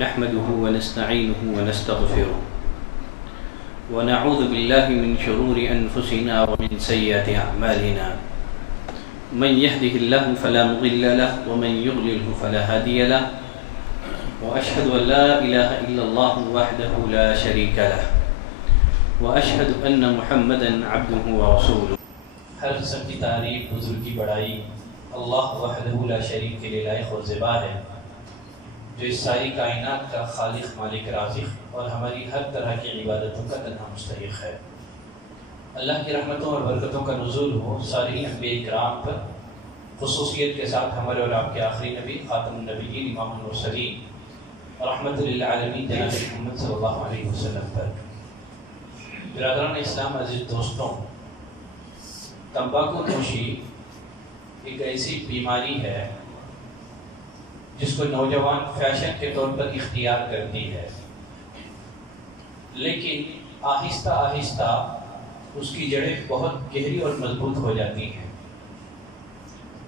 نحمده ونستعينه ونستغفره ونعوذ بالله من شرور أنفسنا ومن سيئات أعمالنا من يهده الله فلا مضل له ومن يضلل فلا هادي له وأشهد أن لا إله إلا الله وحده لا شريك له وأشهد أن محمدا عبده ورسوله. ہر قسم کی تعریف، بزرگ کی بڑائی اللہ وحدہ لا شریک کے لیے لائق اور زیبا ہے، جو اس ساری کائنات کا خالق، مالک، رازق اور ہماری ہر طرح کی عبادتوں کا تنہا مستحق ہے۔ اللہ کی رحمتوں اور برکتوں کا نزول ہو سارے انبیاء کرام پر، خصوصیت کے ساتھ ہمارے اور آپ کے آخری نبی خاتم النبیین امام المرسلین رحمت للعالمین جناب محمد صلی اللہ علیہ وسلم پر۔ برادران اسلام، عزیز دوستوں، تمباکو نوشی ایک ایسی بیماری ہے جس کو نوجوان فیشن کے طور پر اختیار کرتی ہے، لیکن آہستہ آہستہ اس کی جڑیں بہت گہری اور مضبوط ہو جاتی ہیں۔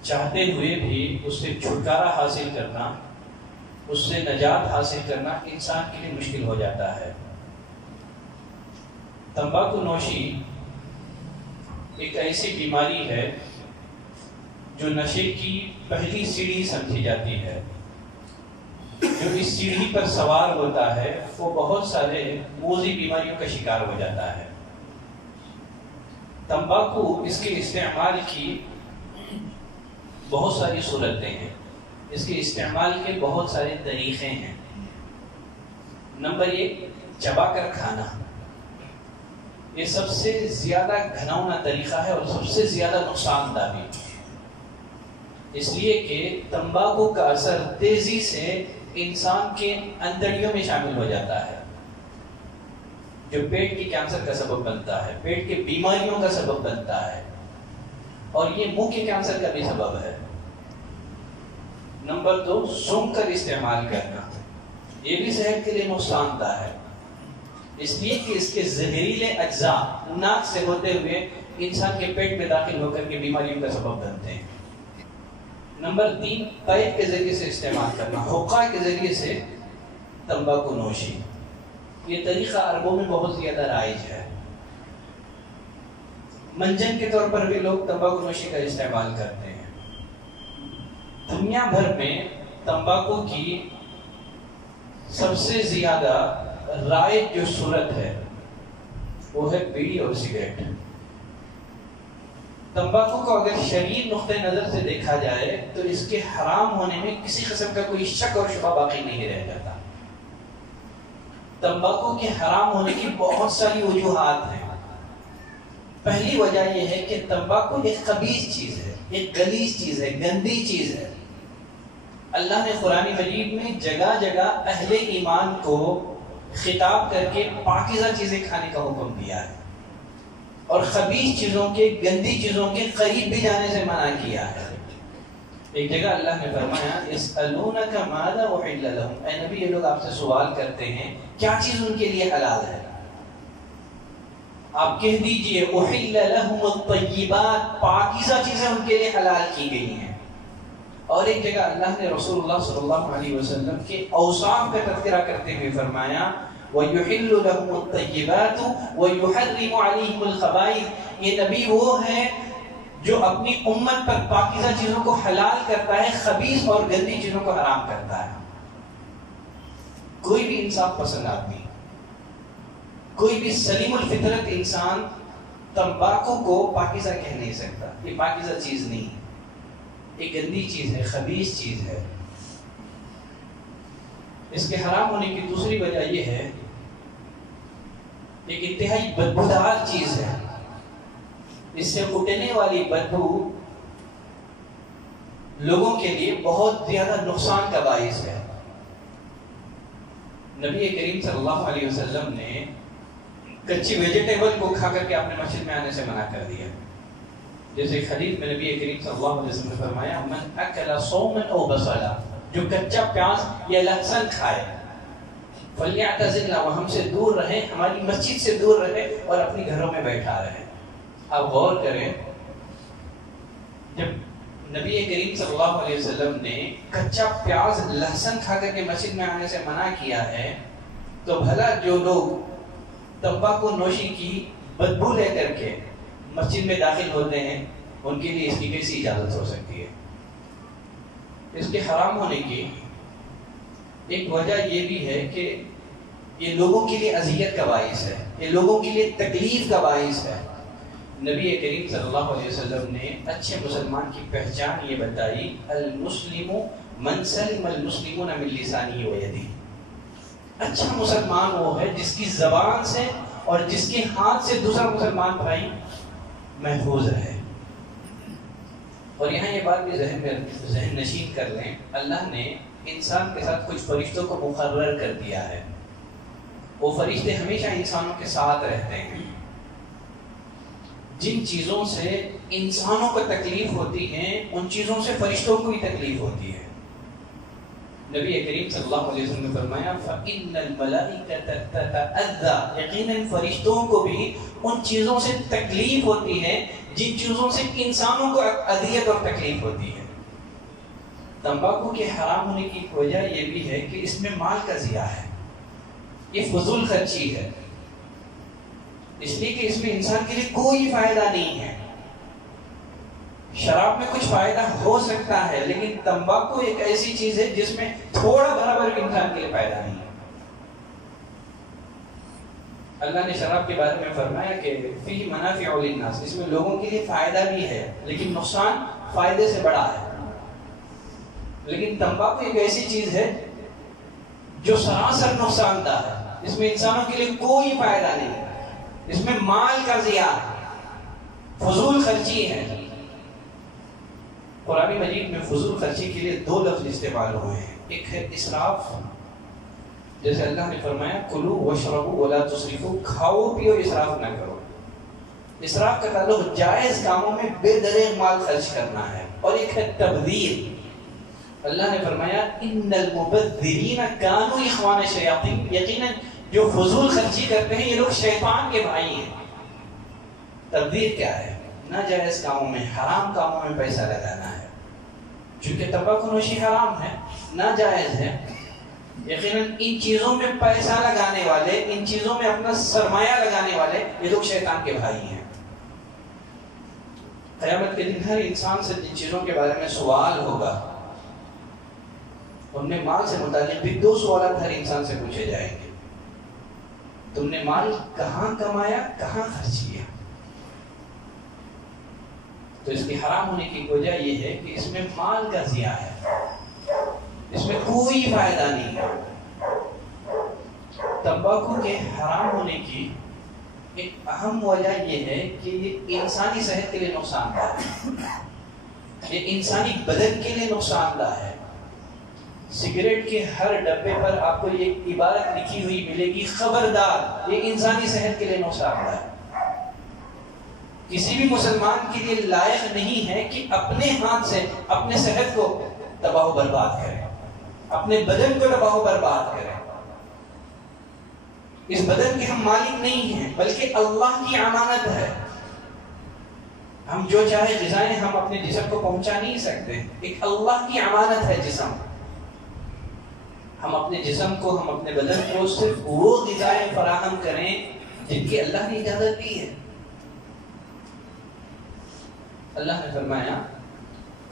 چاہتے ہوئے بھی اس سے چھٹکارا حاصل کرنا، اس سے نجات حاصل کرنا انسان کے لیے مشکل ہو جاتا ہے۔ تمباکو نوشی ایک ایسی بیماری ہے جو نشے کی پہلی سیڑھی سمجھی جاتی ہے۔ جو اس سیڑھی پر سوار ہوتا ہے وہ بہت سارے موذی بیماریوں کا شکار ہو جاتا ہے۔ تمباکو اس کے استعمال کی بہت ساری صورتیں ہیں، اس کے استعمال کے بہت سارے طریقے ہیں۔ نمبر 1، چبا کر کھانا۔ یہ سب سے زیادہ گھناؤنا طریقہ ہے اور سب سے زیادہ نقصان دہ بھی، اس لیے کہ تمباکو کا اثر تیزی سے انسان کے اندڑیوں میں شامل ہو جاتا ہے، جو پیٹ کی کینسر کا سبب بنتا ہے، پیٹ کے بیماریوں کا سبب بنتا ہے، اور یہ منہ کے کینسر کا بھی سبب ہے۔ نمبر 2، سونگھ کر استعمال کرنا۔ یہ بھی صحت کے لیے نقصان دہ ہے، اس لیے کہ اس کے زہریلے اجزاء ناک سے ہوتے ہوئے انسان کے پیٹ میں داخل ہو کر کے بیماریوں کا سبب بنتے ہیں۔ نمبر 3، پیپ کے ذریعے سے استعمال کرنا، حقہ کے ذریعے سے تمباکو نوشی۔ یہ طریقہ عربوں میں بہت زیادہ رائج ہے۔ منجن کے طور پر بھی لوگ تمباکو نوشی کا استعمال کرتے ہیں۔ دنیا بھر میں تمباکو کی سب سے زیادہ رائج جو صورت ہے وہ ہے بیڑی اور سگریٹ۔ تمباکو کو اگر شرعی نقطہ نظر سے دیکھا جائے تو اس کے حرام ہونے میں کسی قسم کا کوئی شک اور شبہ باقی نہیں رہ جاتا۔ تمباکو کے حرام ہونے کی بہت ساری وجوہات ہیں۔ پہلی وجہ یہ ہے کہ تمباکو ایک خبیث چیز ہے، ایک غلیظ چیز ہے، گندی چیز ہے۔ اللہ نے قرآن مجید میں جگہ جگہ اہل ایمان کو خطاب کر کے پاکیزہ چیزیں کھانے کا حکم دیا ہے، اور خبیث چیزوں کے، گندی چیزوں کے قریب بھی جانے سے منع کیا ہے۔ ایک جگہ اللہ نے فرمایا يَسْأَلُونَكَ مَاذَا أُحِلَّ لَهُمْ، اے نبی یہ لوگ آپ سے سوال کرتے ہیں کیا چیز ان کے لیے حلال ہے؟ آپ کہہ دیجئے أُحِلَّ لَهُمُ الطَّيِّبَاتِ، پاکیزہ چیزیں ان کے لیے حلال کی گئی ہیں۔ اور ایک جگہ اللہ نے رسول اللہ صلی اللہ علیہ وسلم کے اوصاف کا تذکرہ کرتے ہوئے فرمایا وَيُحِلُّ لَهُمُ الطَّيِّبَاتُ وَيُحَرِّمُ عَلَيْهِمُ الْخَبَائِثَ، یہ نبی وہ ہے جو اپنی امت پر پاکیزہ چیزوں کو حلال کرتا ہے، خبیث اور گندی چیزوں کو حرام کرتا ہے۔ کوئی بھی انصاف پسند آدمی، کوئی بھی سلیم الفطرت انسان تمباکو کو پاکیزہ کہہ نہیں سکتا۔ یہ پاکیزہ چیز نہیں ہے، یہ گندی چیز ہے، خبیث چیز ہے۔ اس کے حرام ہونے کی دوسری وجہ یہ ہے ایک انتہائی بدبودار چیز ہے، اس سے اٹھنے والی بدبو لوگوں کے لیے بہت زیادہ نقصان کا باعث ہے۔ نبی کریم صلی اللہ علیہ وسلم نے کچی ویجیٹیبل کو کھا کر کے اپنے مسجد میں آنے سے منع کر دیا۔ جیسے ایک حدیث میں نبی کریم صلی اللہ علیہ وسلم نے فرمایا من اکل صوما او بصلا، جو کچا پیاز یا لہسن کھائے فلیعتزلنا، وہ ہم سے دور رہے، ہماری مسجد سے دور رہے اور اپنی گھروں میں بیٹھا رہے۔ آپ غور کریں، جب نبی کریم صلی اللہ علیہ وسلم نے کچا پیاز لہسن کھا کر کے مسجد میں آنے سے منع کیا ہے، تو بھلا جو لوگ تمباکو نوشی کی بدبو لے کر کے مسجد میں داخل ہوتے ہیں ان کے لیے اس کی کیسی اجازت ہو سکتی ہے؟ اس کے حرام ہونے کی ایک وجہ یہ بھی ہے کہ یہ لوگوں کے لیے اذیت کا باعث ہے، یہ لوگوں کے لیے تکلیف کا باعث ہے۔ نبی کریم صلی اللہ علیہ وسلم نے اچھے مسلمان کی پہچان یہ بتائی، المسلم من سلم المسلمون من لسانہ و یدہ۔ اچھا مسلمان وہ ہے جس کی زبان سے اور جس کے ہاتھ سے دوسرا مسلمان بھائی محفوظ رہے۔ اور یہاں یہ بات بھی ذہن نشین کر لیں، اللہ نے انسان کے ساتھ کچھ فرشتوں کو مقرر کر دیا ہے۔ وہ فرشتے ہمیشہ انسانوں کے ساتھ رہتے ہیں۔ جن چیزوں سے انسانوں کو تکلیف ہوتی ہے ان چیزوں سے فرشتوں کو بھی تکلیف ہوتی ہے۔ نبی کریم صلی اللہ علیہ وسلم نے فرمایا فَإِنَّ الْمَلَائِكَةَ تَتَأَذَّى، یقیناً فرشتوں کو بھی ان چیزوں سے تکلیف ہوتی ہے جن چیزوں سے انسانوں کو اذیت اور تکلیف ہوتی ہے۔ تمباکو کے حرام ہونے کی وجہ یہ بھی ہے کہ اس میں مال کا ضیاع ہے، یہ فضول خرچی ہے، اس لیے کہ اس میں انسان کے لیے کوئی فائدہ نہیں ہے۔ شراب میں کچھ فائدہ ہو سکتا ہے لیکن تمباکو ایک ایسی چیز ہے جس میں تھوڑا برابر بھی انسان کے لیے فائدہ نہیں ہے۔ اللہ نے شراب کے بارے میں فرمایا کہ فی منافع للناس، اس میں لوگوں کے لیے فائدہ بھی ہے لیکن نقصان فائدے سے بڑا ہے۔ لیکن تمباکو ایک ایسی چیز ہے جو سراسر نقصان دہ ہے، اس میں انسانوں کے لیے کوئی فائدہ نہیں ہے، اس میں مال کا ضیاع ہے، فضول خرچی ہے۔ قرآن مجید میں فضول خرچی کے لیے دو لفظ استعمال ہوئے ہیں، ایک ہے اسراف، جیسے اللہ نے فرمایا کلوا واشربوا ولا تسرفوا، کھاؤ پیو اسراف نہ کرو۔ اسراف کا تعلق جائز کاموں میں بے دریغ مال خرچ کرنا ہے، اور ایک ہے تبذیر۔ اللہ نے فرمایا ان المبذرین کانوا اخوان الشیاطین، یقیناً جو فضول خرچی کرتے ہیں یہ لوگ شیطان کے بھائی ہیں۔ تبذیر کیا ہے؟ ناجائز کاموں میں، حرام کاموں میں پیسہ لگانا ہے۔ چونکہ تمباکو نوشی حرام ہے، ناجائز ہے، یقیناً ان چیزوں میں پیسہ لگانے والے، ان چیزوں میں اپنا سرمایہ لگانے والے یہ لوگ شیطان کے بھائی ہیں۔ قیامت کے دن ہر انسان سے جن چیزوں کے بارے میں سوال ہوگا، ان میں مال سے متعلق بھی دو سوالات ہر انسان سے پوچھے جائیں گے۔ تم نے مال کہاں کمایا، کہاں خرچ کیا؟ تو اس کی حرام ہونے کی وجہ یہ ہے کہ اس میں مال کا ضیاع ہے، اس میں کوئی فائدہ نہیں ہے۔ تمباکو کے حرام ہونے کی ایک اہم وجہ یہ ہے کہ یہ انسانی صحت کے لیے نقصان دہ ہے، یہ انسانی بدن کے لیے نقصان دہ ہے۔ سگریٹ کے ہر ڈبے پر آپ کو یہ عبارت لکھی ہوئی ملے گی، خبردار، یہ انسانی صحت کے لیے نقصان دہ ہے۔ کسی بھی مسلمان کے لیے لائق نہیں ہے کہ اپنے ہاتھ سے اپنے صحت کو تباہ و برباد کرے، اپنے بدن کو تباہ و برباد کرے۔ اس بدن کے ہم مالک نہیں ہیں بلکہ اللہ کی امانت ہے۔ ہم جو چاہے غذائیں ہم اپنے جسم کو پہنچا نہیں سکتے، ایک اللہ کی امانت ہے جسم۔ ہم اپنے جسم کو، ہم اپنے بدن کو صرف وہ غذائیں فراہم کریں جن کی اللہ نے اجازت دی ہے۔ اللہ نے فرمایا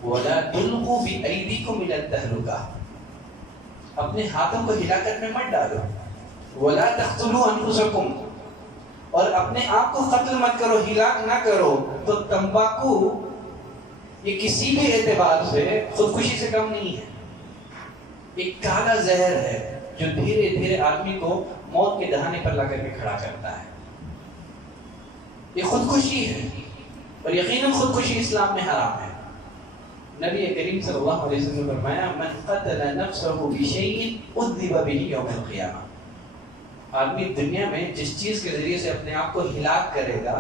وَلَا تُلْقُوا بِأَيْدِيكُمْ إِلَى التَّهْلُكَةِ، اپنے ہاتھوں کو ہلاکت میں مت ڈالو۔ وَلَا تَقْتُلُوا أَنفُسَكُمْ، اور اپنے آپ کو قتل مت کرو، ہلاک نہ کرو۔ تو تمباکو یہ کسی بھی اعتبار سے خودکشی سے کم نہیں ہے، ایک کالا زہر ہے جو دھیرے دھیرے آدمی کو موت کے دہانے پر لا کر کے کھڑا کرتا ہے۔ یہ خودکشی ہے، اور یقیناً خودکشی اسلام میں حرام ہے۔ نبی کریم صلی اللہ علیہ وسلم نے فرمایا من قتل نفسه بشیء عذب به یوم القیامہ، آدمی دنیا میں جس چیز کے ذریعے سے اپنے آپ کو ہلاک کرے گا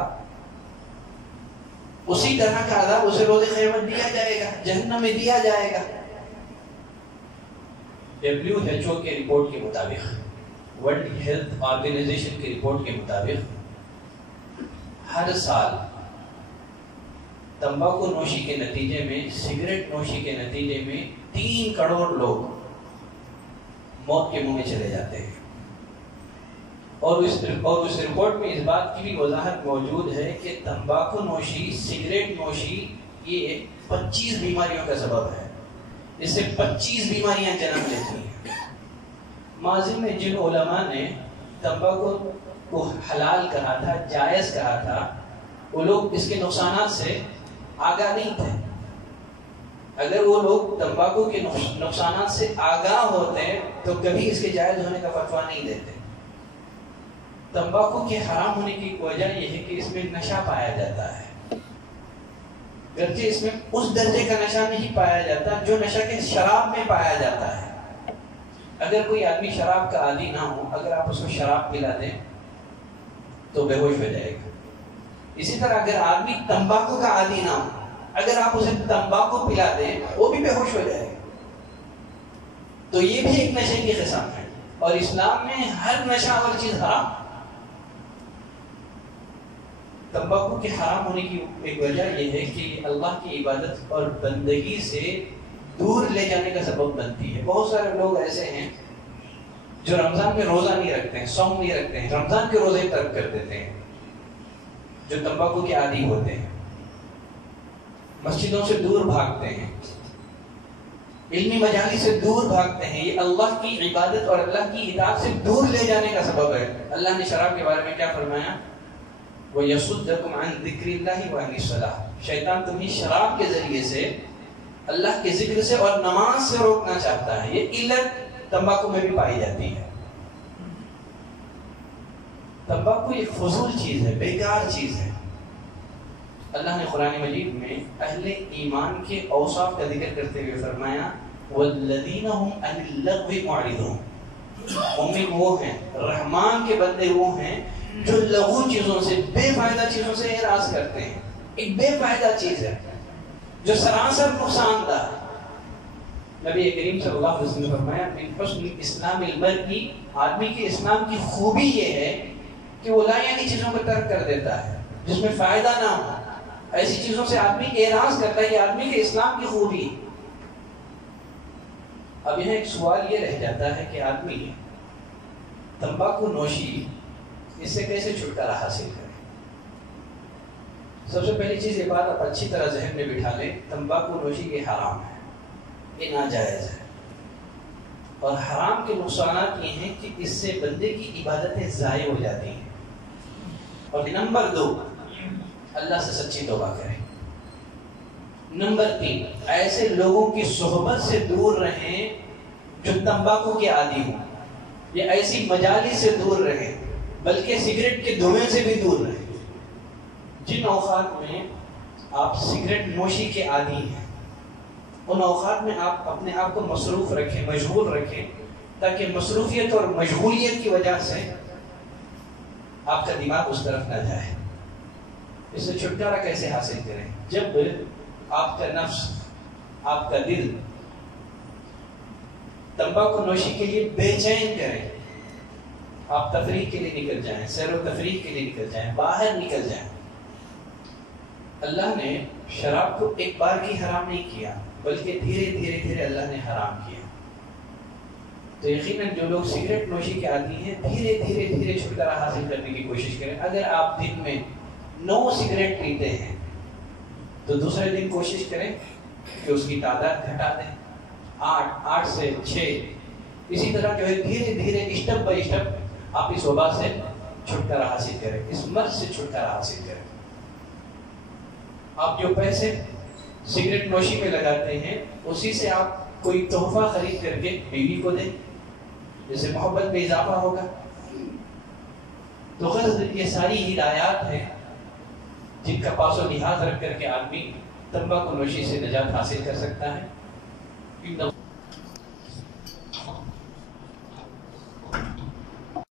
اسی طرح کا عذاب اسے روز قیامت دیا جائے گا، جہنم میں دیا جائے گا۔ WHO کے رپورٹ کے مطابق، ورلڈ ہیلتھ آرگنائزیشن کی رپورٹ کے مطابق، ہر سال تمباکو نوشی کے نتیجے میں، سگریٹ نوشی کے نتیجے میں 3 کروڑ لوگ موت کے منہ میں چلے جاتے ہیں۔ اور اس رپورٹ میں اس بات کی بھی وضاحت موجود ہے کہ تمباکو نوشی، سگریٹ نوشی یہ 25 بیماریوں کا سبب ہے۔ اس سے 25 بیماریاں جنم لیتی ہیں۔ ماضی میں جن علماء نے تمباکو کو حلال کہا تھا، جائز کہا تھا، وہ لوگ اس کے نقصانات سے آگاہ نہیں تھے۔ اگر وہ لوگ تمباکو کے نقصانات سے آگاہ ہوتے تو کبھی اس کے جائز ہونے کا فتویٰ نہیں دیتے۔ تمباکو کے حرام ہونے کی وجہ یہ ہے کہ اس میں نشہ پایا جاتا ہے، گرچہ اس میں اس درجے کا نشہ نہیں پایا جاتا جو نشہ کے شراب میں پایا جاتا ہے۔ اگر کوئی آدمی شراب کا عادی نہ ہو، اگر آپ اس کو شراب پلا دیں تو بے ہوش ہو جائے گا۔ اسی طرح اگر آدمی تمباکو کا عادی نہ ہو، اگر آپ اسے تمباکو پلا دیں وہ بھی بے ہوش ہو جائے گا۔ تو یہ بھی ایک نشے کی قسم ہے، اور اسلام میں ہر نشہ اور چیز حرام۔ تمباکو کے حرام ہونے کی ایک وجہ یہ ہے کہ اللہ کی عبادت اور بندگی سے دور لے جانے کا سبب بنتی ہے۔ بہت سارے لوگ ایسے ہیں جو رمضان میں روزہ نہیں رکھتے ہیں، صوم نہیں رکھتے ہیں، رمضان کے روزے ترک کر دیتے ہیں، جو تمباکو کے عادی ہوتے ہیں، مسجدوں سے دور بھاگتے ہیں، علمی مجالس سے دور بھاگتے ہیں۔ یہ اللہ کی عبادت اور اللہ کی اطاعت سے دور لے جانے کا سبب ہے۔ اللہ نے شراب کے بارے میں کیا فرمایا؟ وَيَصُدَّكُمْ عَنْ ذِكْرِ اللَّهِ وَعَنِ الصَّلَاةِ، شیطان تمہیں شراب کے ذریعے سے اللہ کے ذکر سے اور نماز سے روکنا چاہتا ہے۔ یہ علت تمباکو میں بھی پائی جاتی ہے۔ تمباکو ایک فضول چیز ہے، بیکار چیز ہے۔ اللہ نے قرآن مجید میں اہل ایمان کے اوصاف کا ذکر کرتے ہوئے فرمایا وَالَّذِينَ هُمْ عَنِ اللَّغْوِ مُعْرِضُونَ، مومن وہ ہیں، رحمان کے بندے وہ ہیں جو لغو چیزوں سے، بے فائدہ چیزوں سے اعراض کرتے ہیں۔ ایک بے فائدہ چیز ہے جو سراسر نقصان دہ ہے۔ نبی کریم صلی اللہ علیہ وسلم نے فرمایا من حسن اسلام المرء، آدمی کے اسلام کی خوبی یہ ہے کہ وہ لایعنی چیزوں کو ترک کر دیتا ہے جس میں فائدہ نہ ہو۔ ایسی چیزوں سے آدمی اعراض کرتا ہے، یہ آدمی کے اسلام کی خوبی۔ اب یہاں ایک سوال یہ رہ جاتا ہے کہ آدمی تمباکو نوشی اس سے کیسے چھٹکارا حاصل کرے؟ سب سے پہلی چیز یہ بات آپ اچھی طرح ذہن میں بٹھا لیں، تمباکو نوشی یہ حرام ہے، یہ ناجائز ہے، اور حرام کے نقصانات یہ ہیں کہ اس سے بندے کی عبادتیں ضائع ہو جاتی ہیں۔ اور نمبر 2، اللہ سے سچی توبہ کریں۔ نمبر 3، ایسے لوگوں کی صحبت سے دور رہیں جو تمباکو کے عادی ہوں، یا ایسی مجالس سے دور رہیں، بلکہ سگریٹ کے دھوئیں سے بھی دور رہیں۔ جن اوقات میں آپ سگریٹ نوشی کے عادی ہیں، ان اوقات میں آپ اپنے آپ کو مصروف رکھیں، مشغول رکھیں، تاکہ مصروفیت اور مشغولیت کی وجہ سے آپ کا دماغ اس طرف نہ جائے۔ اس سے چھٹکارا کیسے حاصل کریں؟ جب آپ کا نفس، آپ کا دل تمباکو نوشی کے لیے بے چین کریں، آپ تفریح کے لیے نکل جائیں، سیر و تفریح کے لیے نکل جائیں، باہر نکل جائیں۔ اللہ نے شراب کو ایک بار کی حرام نہیں کیا، بلکہ دھیرے دھیرے دھیرے اللہ نے حرام کیا۔ تو یقیناً جو لوگ سگریٹ نوشی کے عادی ہیں، دھیرے دھیرے دھیرے چھٹکارا حاصل کرنے کی کوشش کریں۔ اگر آپ دن میں 9 سگریٹ پیتے ہیں تو دوسرے دن کوشش کریں کہ اس کی تعداد گھٹا دیں، 8 سے 6، اسی طرح جو ہے دھیرے دھیرے اسٹیپ بائی اسٹیپ آپ اس وبا سے چھٹکارا حاصل کریں، اس مرض سے چھٹکارا حاصل کریں۔ آپ جو پیسے سگریٹ نوشی میں لگاتے ہیں، اسی سے آپ کوئی تحفہ خرید کر کے بیوی کو دیں، جس سے محبت میں اضافہ ہوگا۔ تو غرض یہ ساری ہدایات ہیں جن کا پاس و لحاظ رکھ کر کے آدمی تمباکو نوشی سے نجات حاصل کر سکتا ہے۔